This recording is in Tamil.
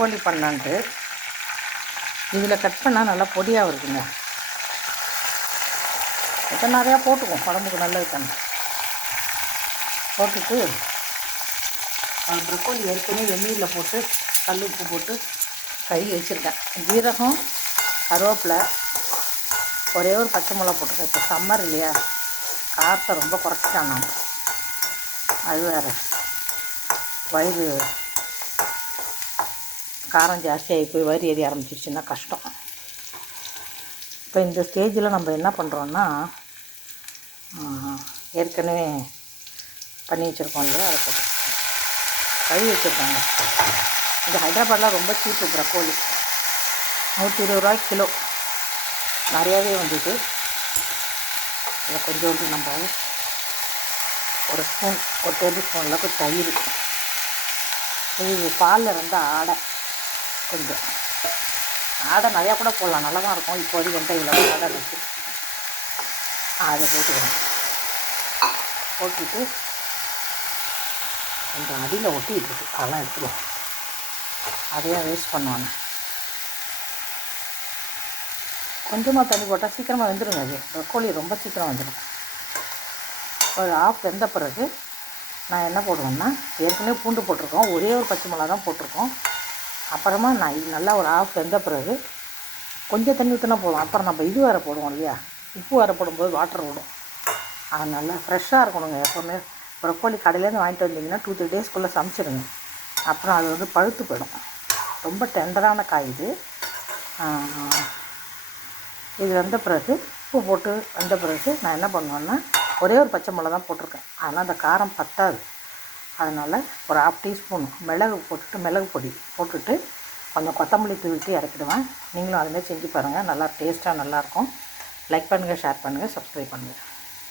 கோழி பண்ணான்ட்டு இதில் கட் பண்ணால் நல்லா பொடியாக இருக்குங்க. இப்போ நிறையா போட்டுக்குவோம், உடம்புக்கு நல்லது தானே. போட்டுட்டு ப்ரக்கோலி ஏற்கனவே எண்ணெயில் போட்டு கல் உப்பு போட்டு கழுவி வச்சுருக்கேன். ஜீரகம், கருவேப்பிலை, ஒரே ஒரு பச்சை மிளகா போட்டிருக்கேன். இப்போ சம்மர் இல்லையா, காரத்தை ரொம்ப குறைச்சிட்டான் நான். அது வேறு வயிறு காரம் ஜாஸ்தியாகி போய் வயிறு ஏறி ஆரம்பிச்சிருச்சுன்னா கஷ்டம். இப்போ இந்த ஸ்டேஜில் நம்ம என்ன பண்ணுறோன்னா, ஏற்கனவே பண்ணி வச்சுருக்கோம் இல்லையா, அதை போட்டு கழுவி வச்சுருக்காங்க. இந்த ஹைதராபாத்தில் ரொம்ப சீப்பு ப்ரக்கோலி, 120 ரூபாய்க்கு கிலோ. நிறையாவே வந்தது. இதில் கொஞ்சோண்டு நம்ம ஒரு ஸ்பூன், ஒரு டேபிள் ஸ்பூன் அளவுக்கு தயிர், இது பாலில் இருந்த ஆடை, கொஞ்சம் ஆடை நிறையா கூட போடலாம், நல்லா தான் இருக்கும். இப்போதைக்கு எந்த இவ்வளோ ஆடை இருக்குது, அதை போட்டுக்கிறோம். போட்டுட்டு கொஞ்சம் அடியில் ஒட்டிகிட்டு இருக்கு, அதெல்லாம் எடுத்துடுவோம். அதையே வேஸ்ட் பண்ணுவாங்க. கொஞ்சமாக தண்ணி போட்டால் சீக்கிரமாக வெந்துடுங்க. அது ப்ரக்கோலி ரொம்ப சீக்கிரம் வந்துடும். ஒரு ஆஃப் வெந்த பிறகு நான் என்ன போடுவேன்னா, ஏற்கனவே பூண்டு போட்டிருக்கோம், ஒரே ஒரு பச்சை மிளகா தான் போட்டிருக்கோம். அப்புறமா நான் இது நல்லா ஒரு ஆஃப் வெந்த பிறகு கொஞ்சம் தண்ணி ஊற்றினா போதும். அப்புறம் நம்ம இது வேறு போடுவோம் இல்லையா, உப்பு வேறு போடும்போது வாட்டர் விடும். அது நல்லா ஃப்ரெஷ்ஷாக இருக்கணுங்க. எப்போவுமே ப்ரக்கோலி கடையிலேருந்து வாங்கிட்டு வந்தீங்கன்னா 2-3 டேஸ்க்குள்ளே சமைச்சிடுங்க. அப்புறம் அது வந்து பழுத்து போயிடும். ரொம்ப டெண்டரான காய் இது. இது வந்த பிறகு உப்பு போட்டு வந்த பிறகு நான் என்ன பண்ணுவேன்னா, ஒரே ஒரு பச்சை மிளகா தான் போட்டிருக்கேன். அதனால் அந்த காரம் பத்தாது. அதனால் ஒரு 1/2 டீஸ்பூன் மிளகு போட்டுட்டு, மிளகு பொடி போட்டுட்டு கொஞ்சம் கொத்தமல்லி தூவிட்டு இறக்கிடுவேன். நீங்களும் அதுமாதிரி செஞ்சு பாருங்கள், நல்லா டேஸ்ட்டாக நல்லாயிருக்கும். லைக் பண்ணுங்கள், ஷேர் பண்ணுங்கள், சப்ஸ்கிரைப் பண்ணுங்கள்.